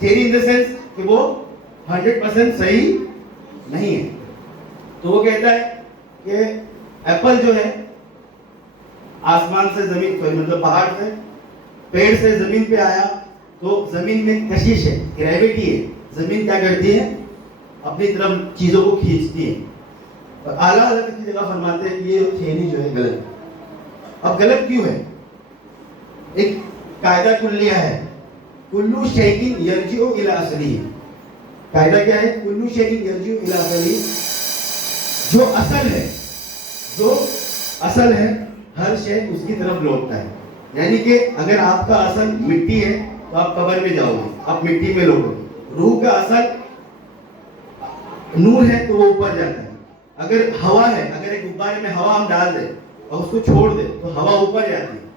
Theory in the sense کہ وہ 100% صحیح نہیں ہے. تو وہ کہتا ہے کہ ایپل جو ہے آسمان سے زمین، مطلب پہاڑ سے پیڑ سے زمین پہ آیا تو زمین میں کشش ہے، گریویٹی ہے، زمین کیا کرتی ہے اپنی طرف چیزوں کو کھینچتی ہے. اور اعلیٰ حضرت کی جگہ فرماتے ہیں کہ یہ تھیوری جو ہے غلط ہے. اب غلط کیوں ہے؟ ایک قاعدہ کلیہ ہے، کلو شیء یرجع الی اصلہ. قاعدہ کیا ہے؟ کلو شیء یرجع الی اصلہ. جو اصل ہے ہر شے اس کی طرف لوٹتا ہے. یعنی کہ اگر آپ کا اصل مٹی ہے تو آپ قبر میں جاؤ گے، آپ مٹی میں لوٹو گے. روح کا اصل نور ہے تو وہ اوپر جاتا ہے. اگر ہوا ہے، اگر ایک غبارے میں ہوا ہم ڈال دیں اور اس کو چھوڑ دیں تو ہوا اوپر جاتی ہے.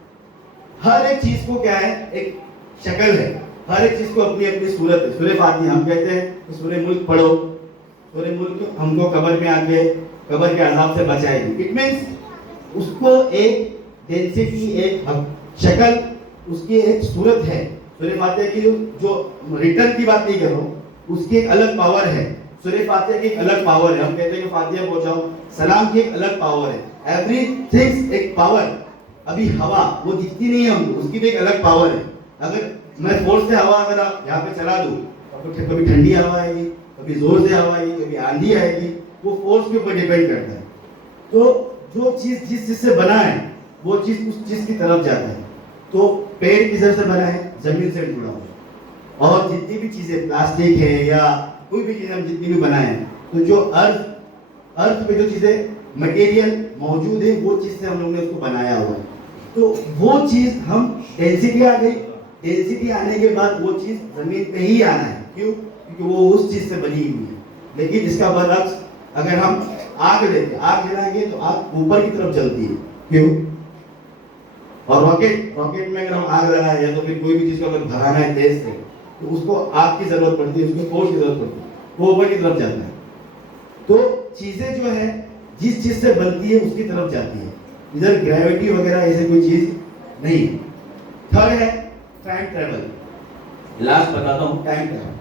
ہر ایک چیز کو کیا ہے؟ ایک شکل ہے. ہر ایک چیز کو اپنی اپنی صورت ہے. سورہ فاتحہ ہم کہتے ہیں کہ سورہ ملک پڑھو، سورہ ملک ہم کو قبر میں آ کے قبر کے عذاب سے بچائے گی. اٹ مینس اس کو ایک ڈینسٹی، ایک شکل، اس کی ایک صورت ہے. سورہ فاتحہ کی جو ریٹرن کی بات نہیں کر رہا ہوں، اس کی ایک الگ پاور ہے. سورہ فاتحہ کی ایک الگ پاور ہے. ہم کہتے ہیں کہ فاتحہ پہنچاؤ، سلام کی ایک الگ پاور ہے. ایوری تھنگس ایک پاور. ابھی ہوا وہ دکھتی نہیں ہے ہم کو، اس کی بھی ایک الگ پاور ہے. اگر میں فورس سے ہوا اگر آپ یہاں پہ چلا دوں، کبھی ٹھنڈی ہوا آئے گی، کبھی زور سے ہوا آئے گی، کبھی آندھی آئے گی. وہ فورس کے اوپر ڈیپینڈ کرتا ہے. تو جو چیز جس چیز سے بنا ہے وہ چیز اس چیز کی طرف جاتا ہے. تو پیڑ کس سے بنا ہے؟ زمین سے جڑا ہوا. اور جتنی بھی چیزیں پلاسٹک ہے یا کوئی بھی چیز ہم جتنی بھی بنائے ہیں، تو جو ارتھ پہ جو چیزیں مٹیریل موجود ہے وہ چیز سے ہم لوگوں نے اس کو بنایا ہوا ہے. تو وہ چیز ہم ڈینسٹی آ گئی، ڈینسٹی آنے کے بعد وہ چیز زمین پہ ہی آنا ہے. کیوں؟ کیونکہ وہ اس چیز سے بنی ہوئی ہے. لیکن اس کا برعکس اگر ہم آگ لیتے، آگ جلائیں گے تو آگ اوپر کی طرف جلتی ہے. کیوں؟ اور راکٹ میں اگر ہم آگ لگائیں یا تو پھر کوئی بھی چیز کو اگر بھگانا ہے تیز سے تو اس کو آگ کی ضرورت پڑتی ہے، اس کو فورس کی ضرورت پڑتی ہے، وہ اوپر کی طرف جاتا ہے. تو چیزیں جو ہے جس چیز سے بنتی ہے اس کی طرف جاتی ہے. ادھر گریویٹی وغیرہ ایسے کوئی چیز نہیں ہے. تھرڈ ہے ٹائم ٹریول. لاسٹ بتاتا ہوں ٹائم ٹریول.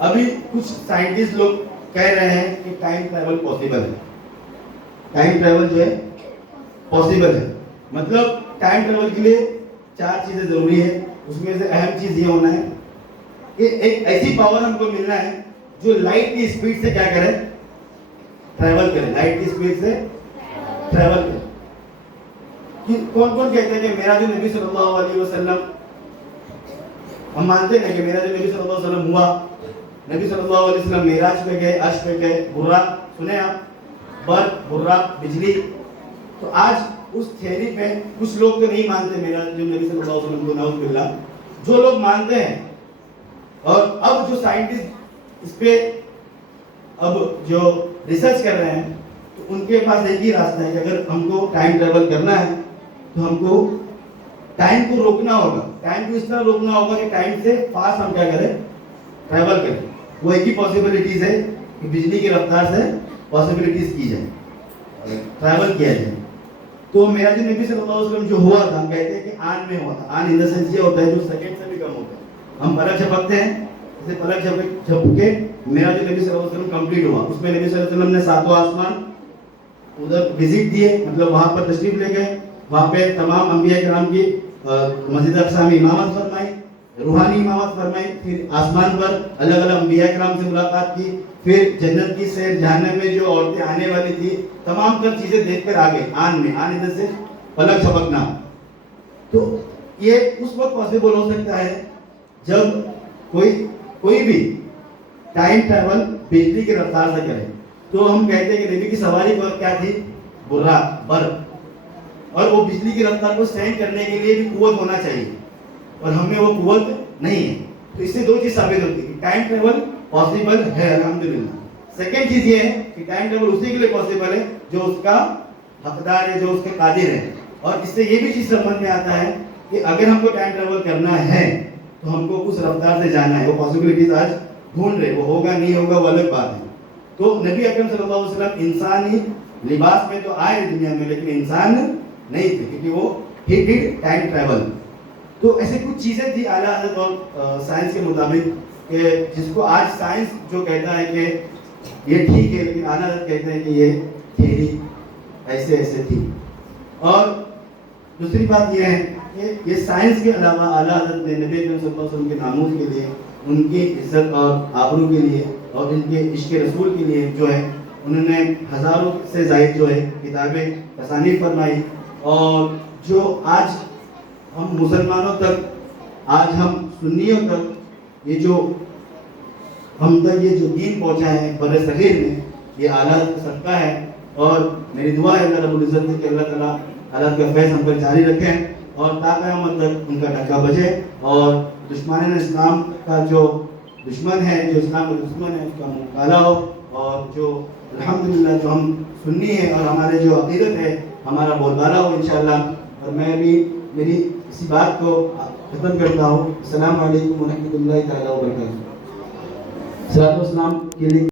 ابھی کچھ سائنٹسٹ لوگ کہہ رہے ہیں کہ ٹائم ٹریول پاسبل ہے. ٹائم ٹریول جو ہے پاسبل ہے. مطلب ٹائم ٹریول کے لیے 4 چیزیں ضروری ہے. اس میں سے اہم چیز یہ ہونا ہے کہ ایک ایسی پاور ہم کو ملنا ہے جو لائٹ کی اسپیڈ سے کیا کرے؟ ٹریول کرے. لائٹ کی اسپیڈ سے ٹریول کرے. کون کہتے ہیں کہ میرا جو نبی صلی اللہ علیہ وسلم، ہم مانتے ہیں کہ میرا جو نبی صلی اللہ علیہ وسلم ہوا، نبی صلی اللہ علیہ وسلم معراج پہ گئے، عرش پہ گئے، براق سنے آپ، براق بجلی. تو آج اس تھیوری پہ کچھ لوگ تو نہیں مانتے میرا جو نبی صلی اللہ علیہ وسلم کو، نعوذ باللہ. جو لوگ مانتے ہیں اور اب جو سائنٹسٹ اس پہ اب جو ریسرچ کر رہے ہیں تو ان کے پاس ایک ہی راستہ ہے کہ اگر ہم کو ٹائم ٹریول کرنا ہے تو ہم کو ٹائم کو روکنا ہوگا. ٹائم کو اس طرح روکنا ہوگا کہ ٹائم سے فاسٹ ہم کیا کریں؟ ٹریول کریں. وہ ایک ہی پاسبلٹیز ہے کہ بجلی کی رفتار سے پاسبلٹیز کی جائے، ٹریول کیا جائے. تو میرا جو نبی صلی اللہ علیہ وسلم جو ہوا تھا، ہم کہتے ہیں کہ آن میں ہوا تھا. آن ان دا سینس یہ ہوتا ہے جو سیکنڈ سے بھی کم ہوتا ہے. ہم پلک جھپکتے ہیں، جیسے پلک جھپک کے میرا جو نبی صلی اللہ علیہ وسلم کمپلیٹ ہوا. اس میں نبی صلی اللہ علیہ وسلم نے 7واں آسمان ادھر وزٹ دیے، مطلب وہاں پر تشریف لے گئے. وہاں پہ تمام انبیاء کرام کی مسجد اقصی میں امامت فرمائی، روحانی امامت فرمائی. پھر آسمان پر الگ الگ انبیاء کرام سے ملاقات کی. پھر جنت کی سیر، جہنم میں جو عورتیں آنے والی تھی، تمام تر چیزیں دیکھ کر آگے. آن میں، آن ادھر سے پلک جھپکنا. تو یہ اس وقت پاسبل ہو سکتا ہے جب کوئی بھی ٹائم ٹریول بجلی کی رفتار سے کرے. تو ہم کہتے ہیں کہ نبی کی سواری پر کیا تھی؟ براق، برق. اور وہ بجلی کی رفتار کو سہن کرنے کے لیے بھی قوت ہونا چاہیے، اور ہم میں وہ قوت نہیں ہے. تو اس سے 2 چیز ثابت ہوتی ہے کہ ٹائم ٹریول پاسبل ہے الحمدللہ. سیکنڈ چیز یہ ہے کہ ٹائم ٹریول اسی کے لیے پاسبل ہے جو اس کا حقدار ہے، جو اس کے قادر ہے. اور اس سے یہ بھی چیز سمجھ میں آتا ہے کہ اگر ہم کو ٹائم ٹریول کرنا ہے تو ہم کو اس رفتار سے جانا ہے. وہ پاسبلٹیز آج ڈھونڈ رہے، وہ ہوگا نہیں ہوگا وہ الگ بات ہے. تو نبی اکرم صلی اللہ علیہ وسلم انسانی لباس میں تو آئے دنیا میں، لیکن انسان نہیں تھے، کیونکہ وہ ڈیڈ ٹائم ٹریول. تو ایسے کچھ چیزیں تھی اعلیٰ حضرت اور سائنس کے مطابق کہ جس کو آج سائنس جو کہتا ہے کہ یہ ٹھیک ہے، لیکن اعلیٰ حضرت کہتے ہیں کہ یہ تھیری ایسے ایسے تھی. اور دوسری بات یہ ہے کہ یہ سائنس کے علاوہ اعلیٰ حضرت نے نبی اکرم صلی اللہ علیہ وسلم کے ناموز کے لیے، ان کی عزت اور آبرو کے لیے اور ان کے عشق رسول کے لیے جو ہے انہوں نے ہزاروں سے زائد جو ہے کتابیں تصانیف فرمائی. اور جو آج ہم مسلمانوں تک، آج ہم سنیوں تک یہ جو ہم تک یہ جو دین پہنچا ہے بر صغیر میں، یہ اعلیٰ حضرت کا صدقہ ہے. اور میری دعا ہے اللہ رب العزت سے کہ اللہ تعالیٰ اعلیٰ کا فیض ہم پر جاری رکھیں اور تا قیامت تک ان کا ڈھکا بجے، اور دشمنان اسلام کا جو دشمن ہے، جو اسلام کا دشمن ہے، اس کا منہ کالا ہو. اور جو الحمدللہ جو ہم سنی ہے اور ہمارے جو عقیدت ہے ہمارا بول بالا ہو انشاءاللہ. اور میں بھی میری اسی بات کو ختم کرتا ہوں. السلام علیکم ورحمۃ اللہ تعالیٰ وبرکاتہ. صلاۃ و سلام کے لیے